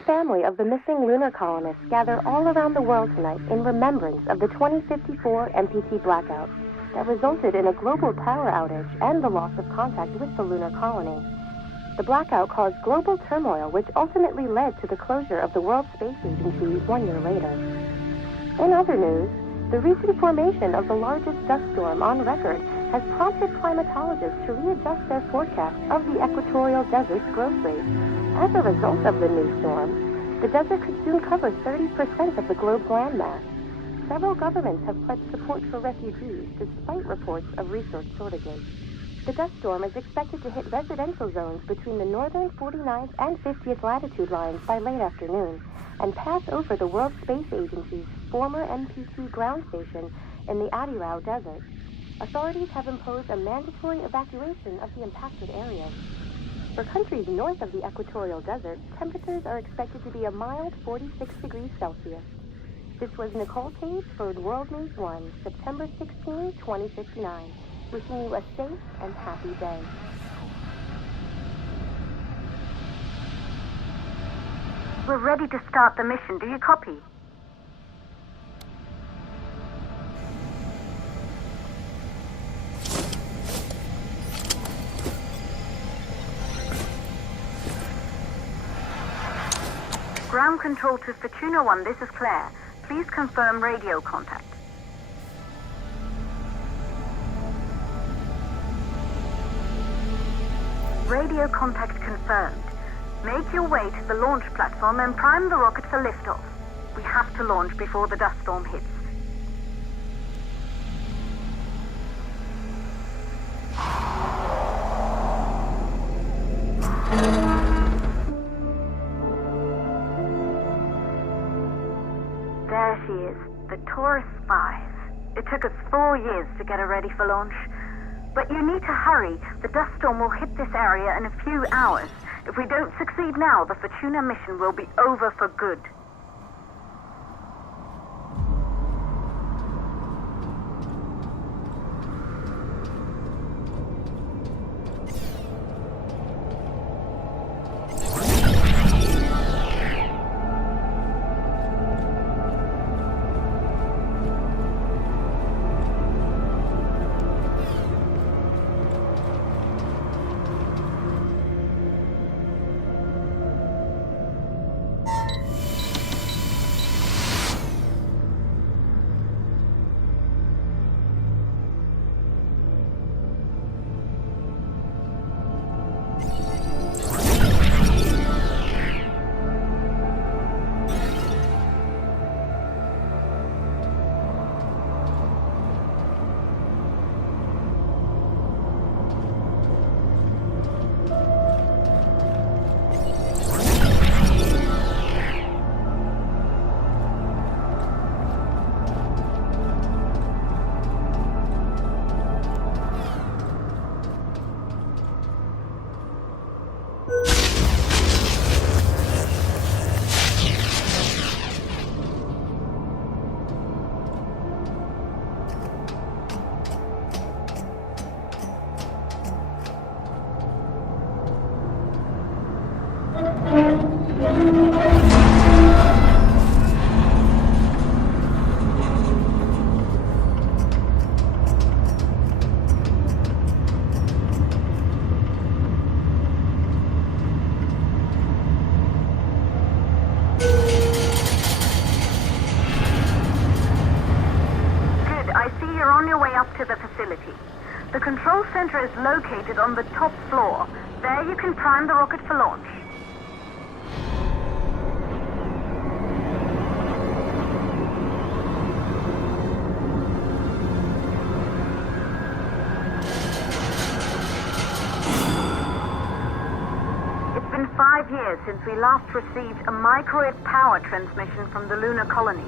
family of the missing lunar colonists gather all around the world tonight in remembrance of the 2054 MPT blackout that resulted in a global power outage and the loss of contact with the lunar colony. The blackout caused global turmoil, which ultimately led to the closure of the World Space Agency 1 year later. In other news, the recent formation of the largest dust storm on record has prompted climatologists to readjust their forecast of the equatorial desert's growth rate. As a result of the new storm, the desert could soon cover 30% of the globe's landmass. Several governments have pledged support for refugees despite reports of resource shortages. The dust storm is expected to hit residential zones between the northern 49th and 50th latitude lines by late afternoon and pass over the World Space Agency's former MPT ground station in the Adirau Desert. Authorities have imposed a mandatory evacuation of the impacted areas. For countries north of the equatorial desert, temperatures are expected to be a mild 46 degrees Celsius. This was Nicole Page for World News 1, September 16, 2059. Wishing you a safe and happy day. We're ready to start the mission. Do you copy? Ground control to Fortuna 1, this is Claire. Please confirm radio contact. Radio contact confirmed. Make your way to the launch platform and prime the rocket for liftoff. We have to launch before the dust storm hits. There she is, the Taurus 5. It took us 4 years to get her ready for launch. But you need to hurry. The dust storm will hit this area in a few hours. If we don't succeed now, the Fortuna mission will be over for good. To the facility. The control center is located on the top floor. There you can prime the rocket for launch. It's been 5 years since we last received a microwave power transmission from the lunar colony.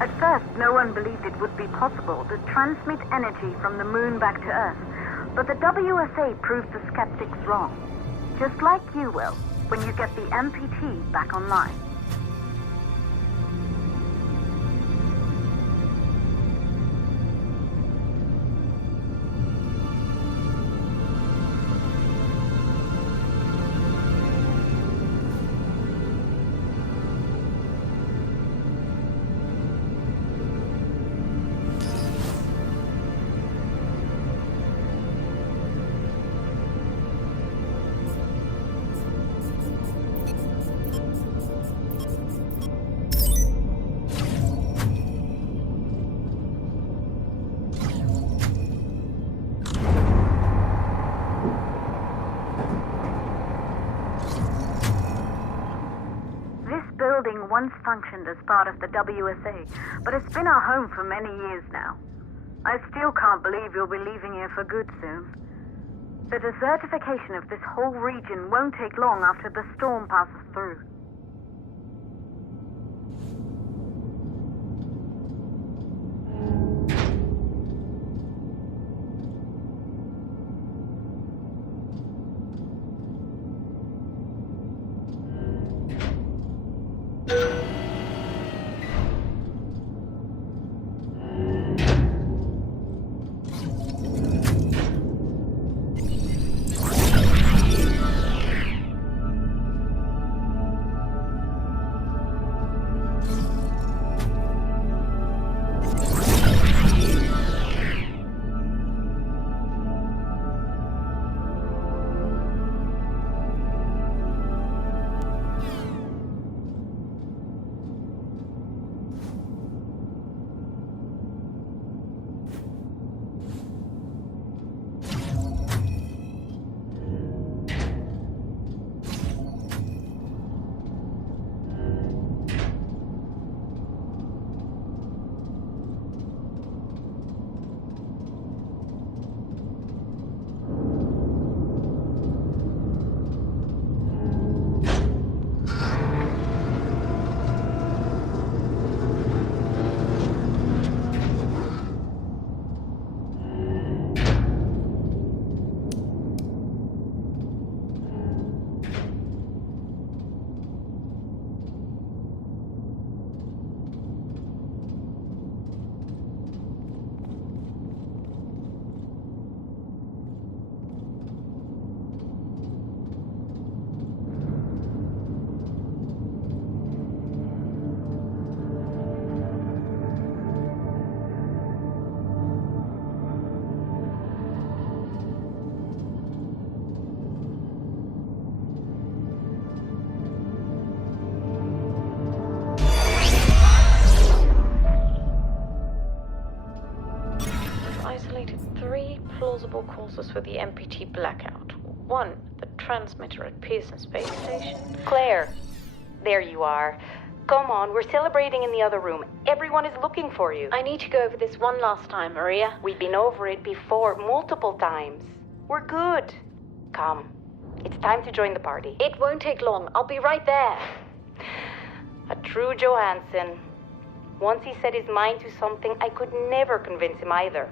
At first, no one believed it would be possible to transmit energy from the moon back to Earth. But the WSA proved the skeptics wrong. Just like you will, when you get the MPT back online. once functioned as part of the WSA, but it's been our home for many years now. I still can't believe you'll be leaving here for good soon. The desertification of this whole region won't take long after the storm passes through. Plausible causes for the MPT blackout. 1, the transmitter at Pearson Space Station. Claire, there you are. Come on, we're celebrating in the other room. Everyone is looking for you. I need to go over this one last time, Maria. We've been over it before, multiple times. We're good. Come, it's time to join the party. It won't take long. I'll be right there. A true Johansson. Once he set his mind to something, I could never convince him either.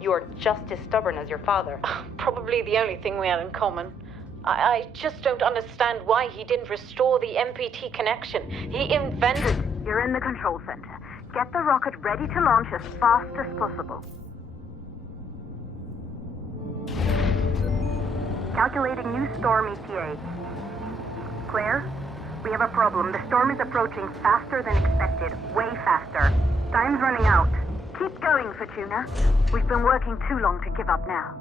You're just as stubborn as your father. Probably the only thing we had in common. I just don't understand why he didn't restore the MPT connection. He invented... You're in the control center. Get the rocket ready to launch as fast as possible. Calculating new storm ETA. Claire, we have a problem. The storm is approaching faster than expected. Way faster. Time's running out. Keep going, Fortuna. We've been working too long to give up now.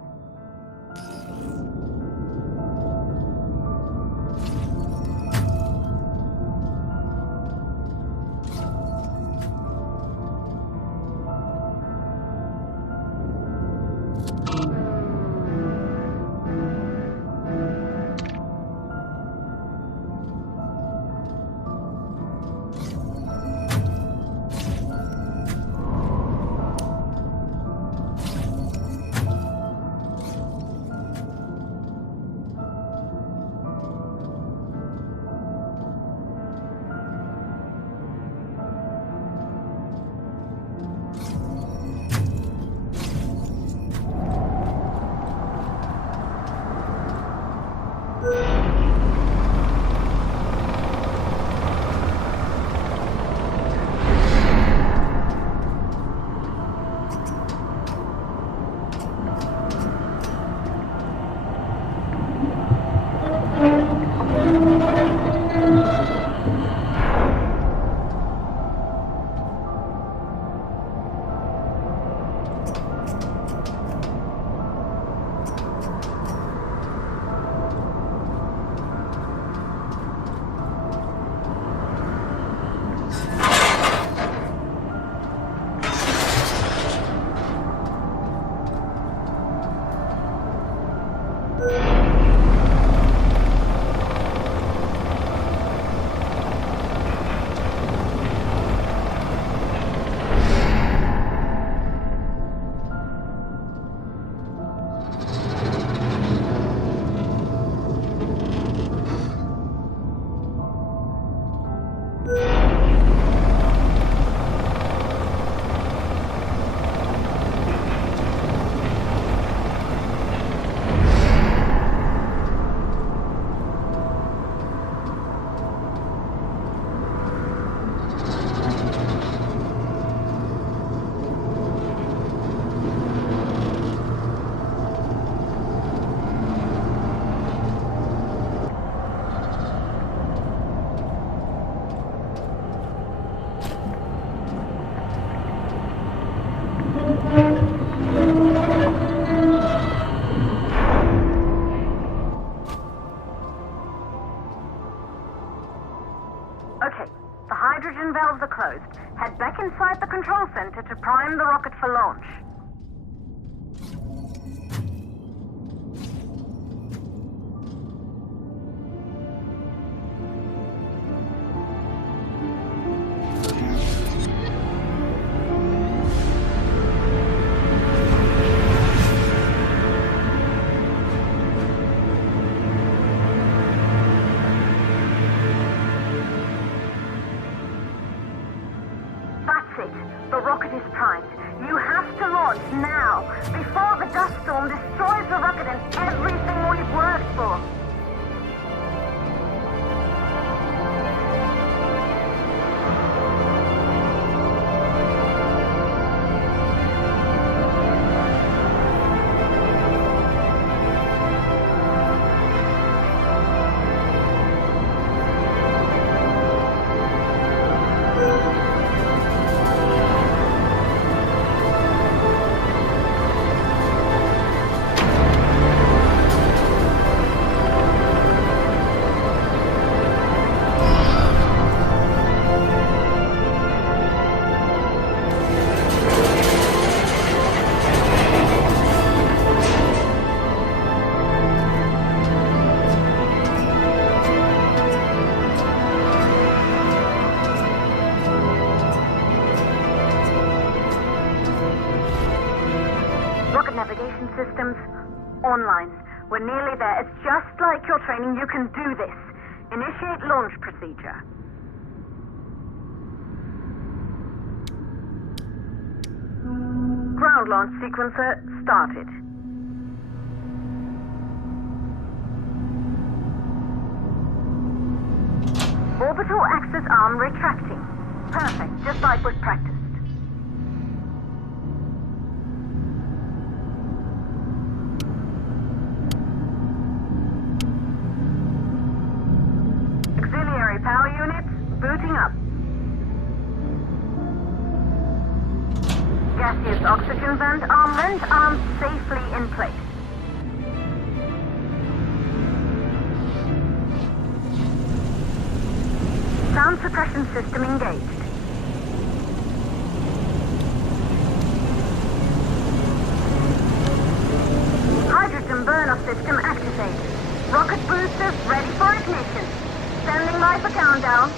closed. Head back inside the control center to prime the rocket for launch. The rocket is primed. You have to launch now, before the dust storm destroys the rocket and everything we've worked for. Navigation systems online. We're nearly there. It's just like your training. You can do this. Initiate launch procedure. Ground launch sequencer started. Orbital axis arm retracting. Perfect, just like was practiced. Auxiliary power units booting up. Gaseous oxygen vent arms safely in place. Sound suppression system engaged. Hydrogen burn-off system activated. Rocket boosters ready for ignition. Standing by for countdown.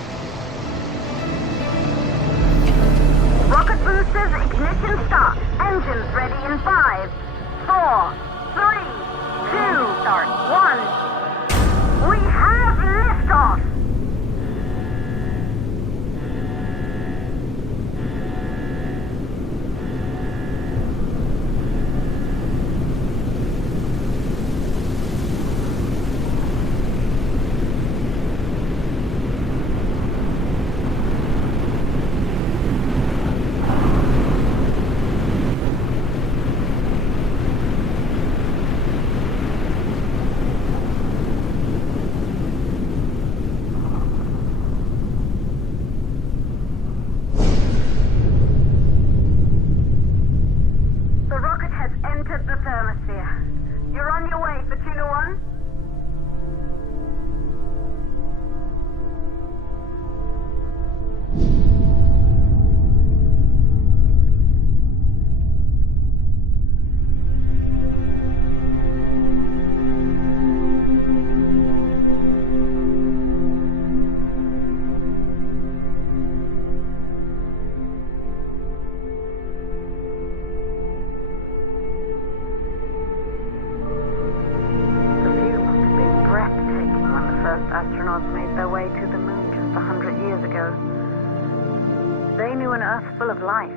Rocket boosters ignition start. Engines ready in 5, 4, 3, 2, start 1. We have liftoff. The thermosphere. You're on your way for Tuna 1. Astronauts made their way to the moon just 100 years ago. They knew an Earth full of life.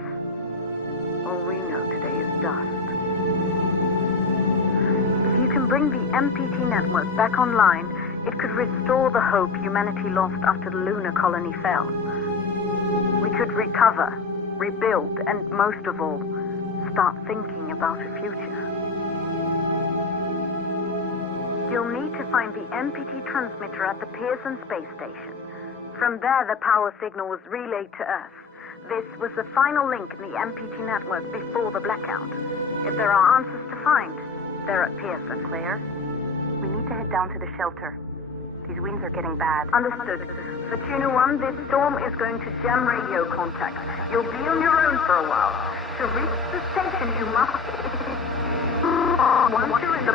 All we know today is dust. If you can bring the MPT network back online, it could restore the hope humanity lost after the lunar colony fell. We could recover, rebuild, and most of all, start thinking about a future. You'll need to find the MPT transmitter at the Pearson space station. From there, the power signal was relayed to Earth. This was the final link in the MPT network before the blackout. If there are answers to find, they're at Pearson. Claire, we need to head down to the shelter. These winds are getting bad. Understood. Fortuna 1, this storm is going to jam radio contact. You'll be on your own for a while. To reach the station, you must... Once you're in the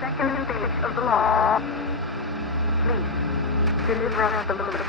second stage of the launch, please, deliver us the balloon.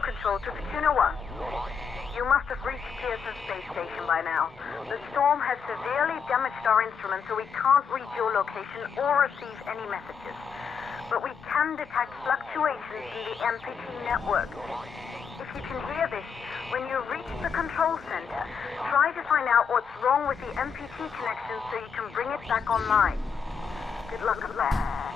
Control to Fortuna 1. You must have reached Pearson Space Station by now. The storm has severely damaged our instruments, so we can't reach your location or receive any messages. But we can detect fluctuations in the MPT network. If you can hear this, when you reach the control center, try to find out what's wrong with the MPT connection so you can bring it back online. Good luck with that.